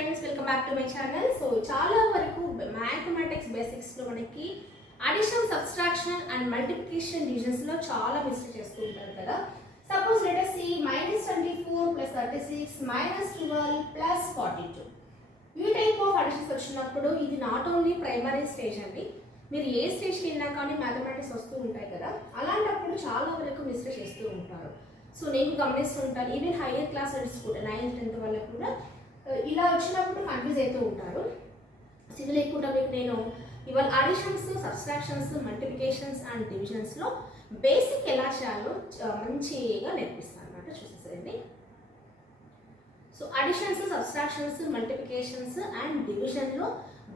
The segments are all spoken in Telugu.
Friends, welcome back to my channel. So చాలా వరకు మ్యాథమెటిక్స్ బేసిక్స్ లో మనకి addition, subtraction and multiplication divisions లో చాలా మిస్టేక్ చేస్తూ ఉంటారు కదా. Suppose let us see -24 + 36 -12 + 42. ఈ టైప్ ఆఫ్ అడిషన్స్ వచ్చినప్పుడు ఇది నాట్ ఓన్లీ ప్రైమరీ స్టేజ్ అండి. మీరు ఏ స్టేజ్కి వెళ్ళినా కానీ మ్యాథమెటిక్స్ వస్తూ ఉంటాయి కదా, అలాంటప్పుడు చాలా వరకు మిస్టేక్ చేస్తూ ఉంటారు. సో నేను గమనిస్తూ ఉంటాను, ఈవెన్ హైయర్ క్లాస్ కూడా 9th 10th వాళ్ళకు కూడా ఇలా వచ్చినప్పుడు కన్ఫ్యూజ్ అవుతూ ఉంటారు. ఇది లేకుండా మీకు నేను ఇవాళ అడిషన్స్, సబ్ట్రాక్షన్స్, మల్టిప్లికేషన్స్ అండ్ డివిజన్స్లో బేసిక్ ఎలా చేయాలో మంచిగా నేర్పిస్తాను అనమాట. చూసేసండి. So additions, subtractions, multiplications and డివిజన్లో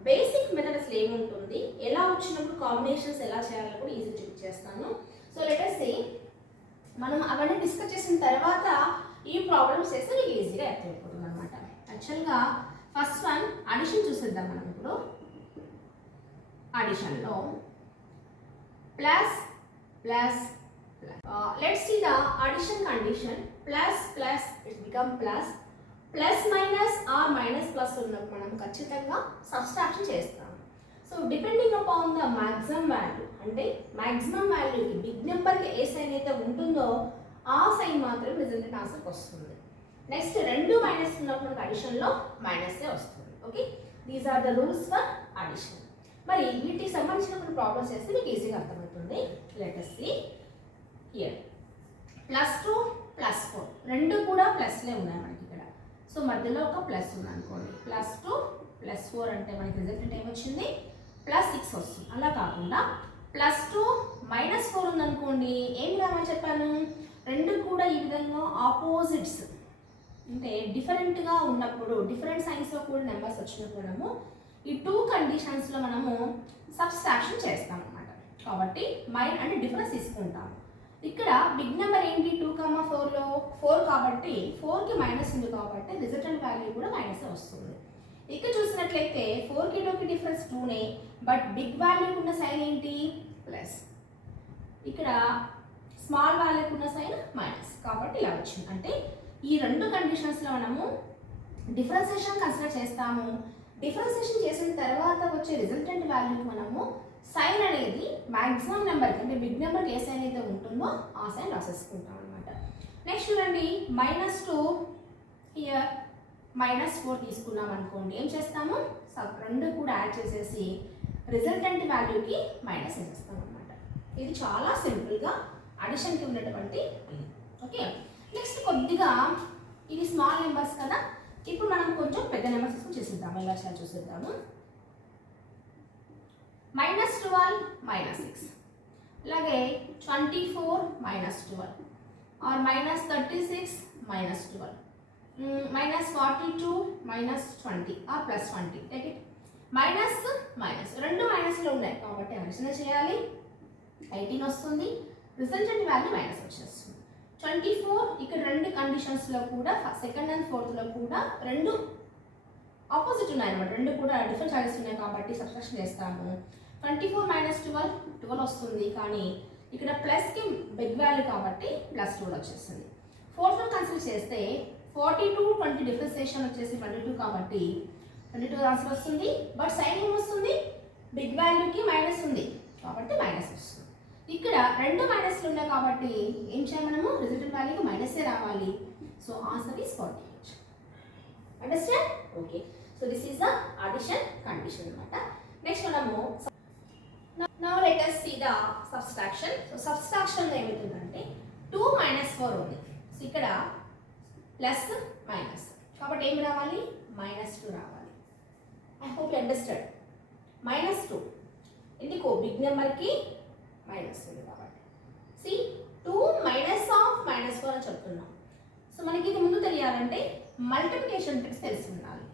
బేసిక్ మెథడ్ అసలు ఏముంటుంది, ఎలా వచ్చినప్పుడు కాంబినేషన్స్ ఎలా చేయాలో కూడా ఈజీ చూపించేస్తాను. సో లెట్ us see, మనం అవన్నీ డిస్కస్ చేసిన తర్వాత ఈ ప్రాబ్లమ్స్ చేస్తే మీకు ఈజీగా అర్థమైపోతుంది అనమాట. యాక్చువల్గా ఫస్ట్ వన్ అడిషన్ చూసేద్దాం. మనం ఇప్పుడు అడిషన్లో plus plus let's see the addition condition. Plus plus it become plus, plus minus or minus plus ఉన్నప్పుడు మనం ఖచ్చితంగా సబ్ట్రాక్షన్ చేస్తాం. So depending upon the maximum value, అంటే మ్యాక్సిమం వాల్యూకి బిగ్ నెంబర్కి ఏ సైన్ అయితే ఉంటుందో ఆ సైన్ మాత్రం రిజల్టెంట్ ఆన్సర్కి వస్తుంది. నెక్స్ట్ రెండు మైనస్ ఉన్నప్పుడు మనకు అడిషన్లో మైనసే వస్తుంది. Okay, these are the rules for addition. మరి వీటికి సంబంధించిన కొన్ని ప్రాబ్లమ్స్ చేస్తే మీకు ఈజీగా అర్థమవుతుంది. Let us see here. +2 +4 రెండు కూడా ప్లస్లే ఉన్నాయి మనకి ఇక్కడ. సో మధ్యలో ఒక ప్లస్ ఉంది అనుకోండి. +2 +4 అంటే మనకి రిజల్టెంట్ ఏమొచ్చింది, +6 వస్తుంది. అలా కాకుండా +2 -4 ఉందనుకోండి, ఏం రామని చెప్పాను, రెండు కూడా ఈ విధంగా ఆపోజిట్స్ అంటే డిఫరెంట్గా ఉన్నప్పుడు, డిఫరెంట్ సైన్స్లో కూడా నెంబర్స్ వచ్చినప్పుడు మనము ఈ టూ కండిషన్స్లో మనము సబ్ట్రాక్షన్ చేస్తాం అన్నమాట. కాబట్టి అంటే డిఫరెన్స్ తీసుకుంటాము. ఇక్కడ బిగ్ నెంబర్ ఏంటి, 2, 4లో 4 కాబట్టి 4కి మైనస్ ఉంది కాబట్టి రిజల్టెంట్ వాల్యూ కూడా మైనస్ వస్తుంది. ఇక్కడ చూసినట్లయితే 4కి 2కి డిఫరెన్స్ 2నే, బట్ బిగ్ వాల్యూకి ఉన్న సైన్ ఏంటి, ప్లస్. ఇక్కడ స్మాల్ వాల్యూకి ఉన్న సైన్ మైనస్, కాబట్టి ఇలా వచ్చింది. అంటే ఈ రెండు కండిషన్స్లో మనము డిఫరెన్సియేషన్ కన్సిడర్ చేస్తాము. డిఫరెన్సియేషన్ చేసిన తర్వాత వచ్చే రిజల్టెంట్ వాల్యూకి మనము సైన్ అనేది మ్యాక్సిమం నెంబర్కి, అంటే బిగ్ నెంబర్కి ఏ సైన్ అయితే ఉంటుందో ఆ సైన్ రాసేసుకుంటాం అనమాట. నెక్స్ట్ చూడండి, -2 హియర్ -4 తీసుకున్నాం అనుకోండి, ఏం చేస్తాము, రెండు కూడా యాడ్ చేసేసి రిజల్టెంట్ వాల్యూకి మైనస్ వేసేస్తాం అనమాట. ఇది చాలా సింపుల్గా అడిషన్కి ఉన్నటువంటి ఇది. ఓకే, నెక్స్ట్ కొద్దిగా ఇది స్మాల్ నెంబర్స్ కదా, ఇప్పుడు మనం కొంచెం పెద్ద నెంబర్స్ తీసుకుని చేసేద్దాము. ఎలా చేయాలి చూసేద్దాము. -12 -6, అలాగే 24 -12 or -36 -12, -42 -20 or +20. Take it. Minus minus రెండు మైనస్లో ఉన్నాయి కాబట్టి అడిషన్ చేయాలి. 18 వస్తుంది, రిజల్టెంట్ వాల్యూ మైనస్ వచ్చేస్తుంది. 24 ఇక్కడ రెండు కండిషన్స్లో కూడా సెకండ్ అండ్ ఫోర్త్లో కూడా రెండు ఆపోజిట్ ఉన్నాయన్నమాట. రెండు కూడా డిఫరెంట్ చాయిస్ ఉన్నాయి కాబట్టి సబ్ట్రాక్షన్ చేస్తాము. 24 -12 12 వస్తుంది, కానీ ఇక్కడ ప్లస్కి బిగ్ వాల్యూ కాబట్టి +2 వచ్చేస్తుంది. ఫోర్త్లో కన్సిడర్ చేస్తే 42 20 డిఫరెన్సియేషన్ వచ్చేసి 22 కాబట్టి 22 ఆన్సర్ వస్తుంది. బట్ సైన్ ఏమొస్తుంది, బిగ్ వాల్యూకి మైనస్ ఉంది కాబట్టి మైనస్ వస్తుంది. ఇక్కడ రెండు మైనస్లు ఉన్నాయి కాబట్టి ఏం చేయాలి, మనము రిజల్టెంట్ వాల్యూకి మైనసే రావాలి. So answer is 48. Understand? Okay, so this is the addition condition అనమాట. నెక్స్ట్ మనము now let us see the subtraction. సో సబ్ట్రాక్షన్లో ఏమవుతుందంటే 2 -4 ఉంది. సో ఇక్కడ ప్లస్ మైనస్ కాబట్టి ఏం రావాలి, -2 రావాలి. I hope you understand. -2 ఎందుకు, బిగ్ నెంబర్కి మైనస్ ఉంది కాబట్టి. సి 2 -4 అని చెప్తున్నాం. సో మనకి ఇది ముందు తెలియాలంటే మల్టిప్లికేషన్ ట్రిక్స్ తెలిసి ఉండాలి.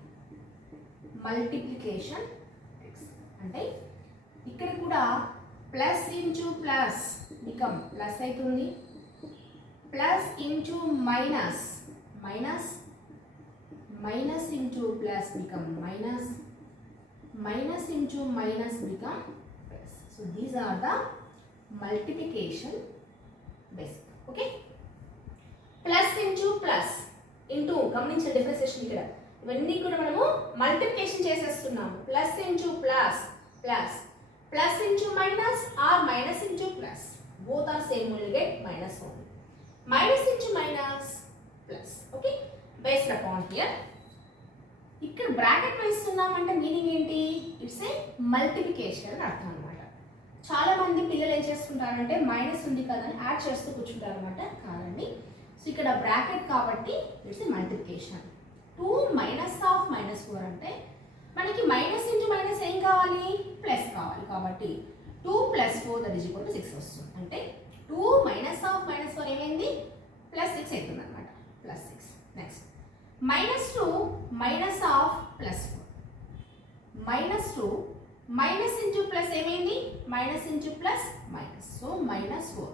మల్టిప్లికేషన్ ట్రిక్స్ అంటే ఇక్కడ కూడా plus into plus become plus అవుతుంది, plus into minus minus, minus into plus become minus, minus into minus become plus. So these are the multiplication basic. Okay, plus into plus into గమనించండి డిఫరెన్సియేషన్ ఇక్కడ ఇవన్నీ కూడా మనము మల్టిప్లికేషన్ చేసేస్తున్నాము. Plus into plus plus plus into minus or minus into plus both are same only get minus only. Minus into minus plus. Okay, based upon here. ఇక్కడ బ్రాకెట్ వేస్తున్నామంటే మీనింగ్ ఏంటి? ఇట్స్ ఏ మల్టిప్లికేషన్ అని అర్థం అనమాట. చాలా మంది పిల్లలు ఏం చేస్తుంటారంటే మైనస్ ఉంది కదా అని యాడ్ చేస్తూ కూర్చుంటారు అనమాట. కాదండి. సో ఇక్కడ బ్రాకెట్ కాబట్టి it's a multiplication. 2 minus of minus 4 అంటే మనకి మైనస్ ఇంటూ మైనస్ ఏం కావాలి? ప్లస్ కావాలి. కాబట్టి 2 plus 4 that is equal to 6 వస్తుంది. అంటే 2 minus of minus 4 ఏమైంది? ప్లస్ 6 అవుతుంది అనమాట. Plus 6. Next minus 2 minus of plus 4. Minus 2 minus into plus ఏమైంది? Minus into plus minus. So minus 4.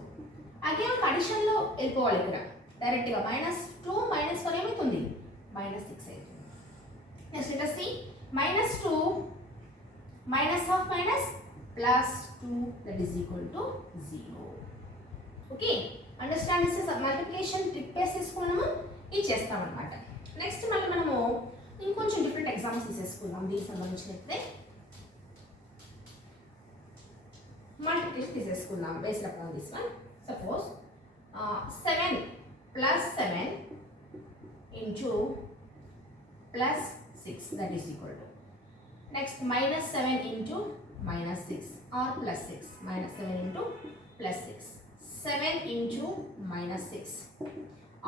Again ఒక అడిషన్లో వెళ్ళిపోవాలి ఇక్కడ డైరెక్ట్గా. మైనస్ 2 మైనస్ 4 ఏమవుతుంది? మైనస్ 6 అవుతుంది. Next let us see minus 2 minus of minus plus 2 that is equal to 0. Okay, understand this is a multiplication trick base చేసుకున్నాము ఇది చేస్తాం అన్నమాట. నెక్స్ట్ మళ్ళీ మనము ఇంకొంచెం డిఫరెంట్ ఎగ్జాంపుల్స్ తీసుకుందాం. దీనికి సంబంధించినట్లే మల్టిప్లికేషన్ తీసేసుకుందాం based upon this one. Suppose 7 plus 7 into plus 6 that is equal to next minus 7 into minus 6 or plus 6 minus 7 into plus 6 7 into minus 6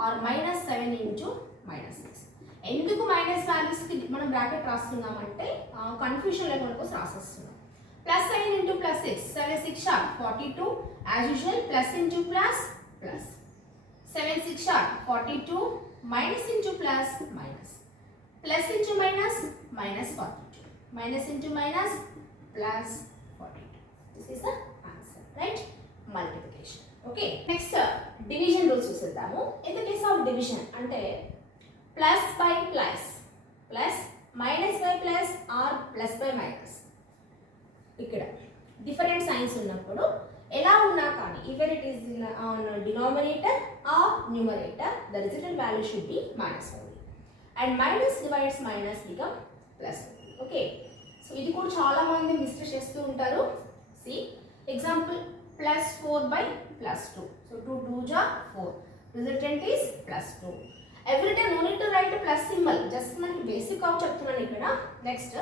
or minus 7 into minus 6. ఎందుకు మైనస్ వాల్యూస్కి మనం బ్రాకెట్ రాస్తున్నామంటే కన్ఫ్యూజన్ లేకుండా కోసం రాసేస్తున్నాం. Plus 7 into plus 6 7 6 sharp 42 as usual plus into plus plus 7 6 sharp 42 minus into plus minus plus into minus minus 42 minus into minus plus 42. This is the answer, right? Multiplication. Okay. Next, division rules చూసేద్దాము. In the case of division, అంటే plus by plus, plus minus by plus or plus by minus. ఇక్కడ different signs ఉన్నప్పుడు ఎలా ఉన్నా కానీ either it is on denominator or numerator, the resultant value should be minus only. And minus divides minus become plus only. Okay. So ఇది కూడా చాలా మంది మిస్టేక్ చేస్తూ ఉంటారు. See example plus 4 by plus 2. So 2 2 జా 4. Resultant is plus 2. Every time no need to write plus symbol. Just మనకి బేసిక్ ఆఫ్ చెప్తున్నాను ఇక్కడ. Next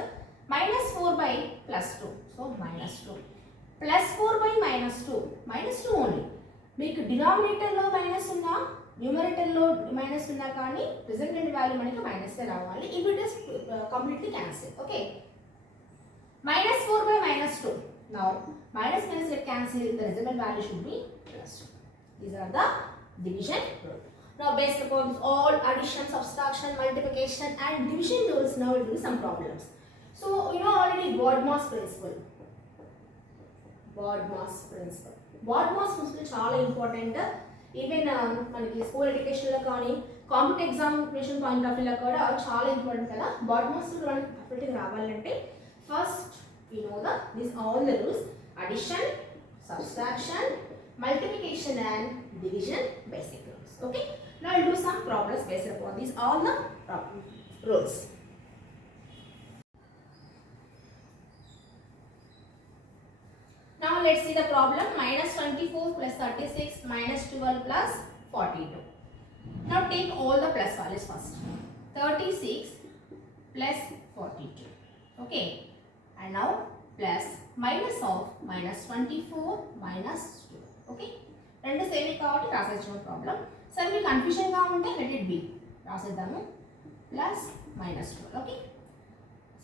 minus 4 by plus 2. So minus 2. Plus 4 by minus 2. Minus 2 only. మీకు డినామినేటర్లో మైనస్ ఉన్నా న్యూమరేటర్లో మైనస్ ఉన్నా కానీ రిజల్టెంట్ వాల్యూ మనకి మైనస్ రావాలి. If it is completely cancel. Okay. Minus 4 by minus 2. Now, minus minus get cancelled. The resultant value should be plus 2. These are the division rule. Now, based upon all addition, subtraction, multiplication, and division rules, now we'll do some problems. So, you know already BODMAS principle. BODMAS principle. BODMAS principle చాలా ఇంపార్టెంట్. ఈవెన్ మనకి స్కూల్ ఎడ్యుకేషన్లో కానీ కాంపిటేటివ్ ఎగ్జామినేషన్ పాయింట్ ఆఫ్ వ్యూలో కూడా చాలా ఇంపార్టెంట్ కదా. BODMAS మనకి పర్ఫెక్ట్గా రావాలంటే first we know these all the rules: addition, subtraction, multiplication and division basic rules. Okay, now I'll do some problems based upon these all the rules. Now let's see the problem. Minus 24 plus 36 minus 12 plus 42. Now take all the plus values first. 36 plus 42. Okay. And now plus minus of minus 24 minus 2. Okay. రెండు సేమ్ కాబట్టి రాసేసిన ప్రాబ్లం. సరే మీకు కన్ఫ్యూజన్గా ఉంటే లెట్ ఇట్ బి రాసేద్దాము. Plus minus 2. Okay.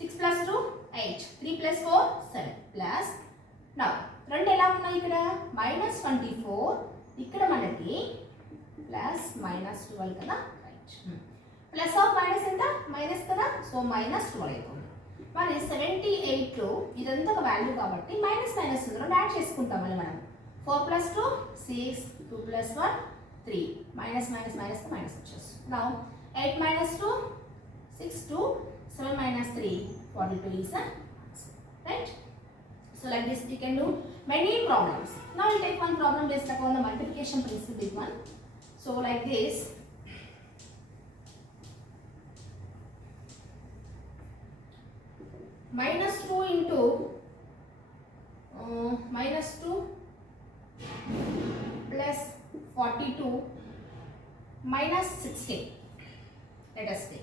6 plus 2 8. 3 plus 4 7 plus నా రెండు ఎలా ఉన్నాయి ఇక్కడ మైనస్ 24 ఇక్కడ మనకి ప్లస్ మైనస్ 12 కదా. రైట్. ప్లస్ ఆఫ్ మైనస్ ఎంత మైనస్ కదా. సో మైనస్ 12 అవుతుంది. మరి 78లో ఇదంతా ఒక వాల్యూ కాబట్టి మైనస్ మైనస్ రెండు యాడ్ చేసుకుంటాం మళ్ళీ మనం. 4 plus 2 6 2 plus 1 3 minus minus minus minus వచ్చేస్తుంది. Now 8 minus 2 6 2 7 minus 3 42 is the answer. Right? So like this you can do many problems. Now we'll take one problem based upon the multiplication principle, big one. So like this minus 2 into minus 2 plus 42 minus 16. Let us see.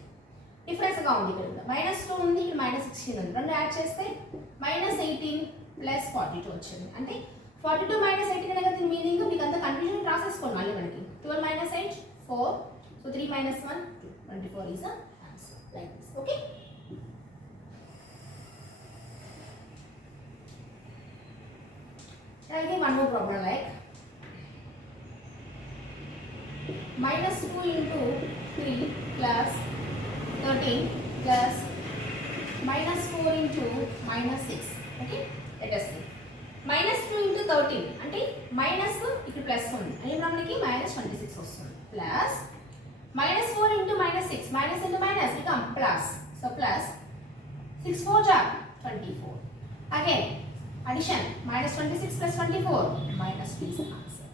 Difference గా ఉంది ఇక్కడ మైనస్ 2 ఉంది, ఇక్కడ మైనస్ 16 ఉంది. రెండు యాడ్ చేస్తే మైనస్ 18 ప్లస్ 42 వచ్చింది. అంటే 42 మైనస్ 18 అనేది దీని మీనింగ్ మీకు అంత కన్ఫ్యూజన్ రాసేసుకోండి మళ్ళీ మనకి. 12 minus 8 4. So 3 minus 1 2. 24 is the answer. Like this. Okay. I'll give one more problem like minus 2 into 3 plus 13 plus minus 4 into minus 6. Okay, let us see. Minus 2 into 13 అంటే minus ఇక్కడ ప్లస్ ఉంది అంటే మనకి minus 26 వస్తుంది plus minus 4 into minus 6 minus into minus become plus. So plus 6 4 are 24. Again addition minus 26 plus 24 minus 2 is the answer.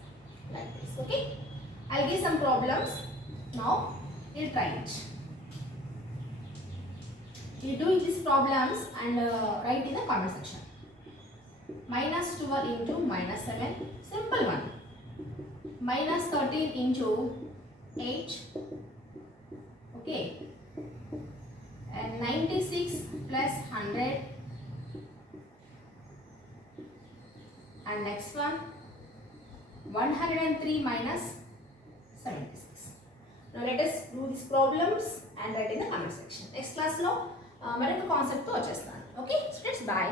Like this. Okay, I'll give some problems now. We'll try it. You do these problems and write in the comment section. Minus 12 into minus 7, simple one. Minus 13 into 8, okay. And 96 plus 100. And next one, 103 minus 76. Now let us do these problems and write in the comment section. Next class lo మరొక కాన్సెప్ట్ తో వచ్చేస్తాను. Okay students, bye.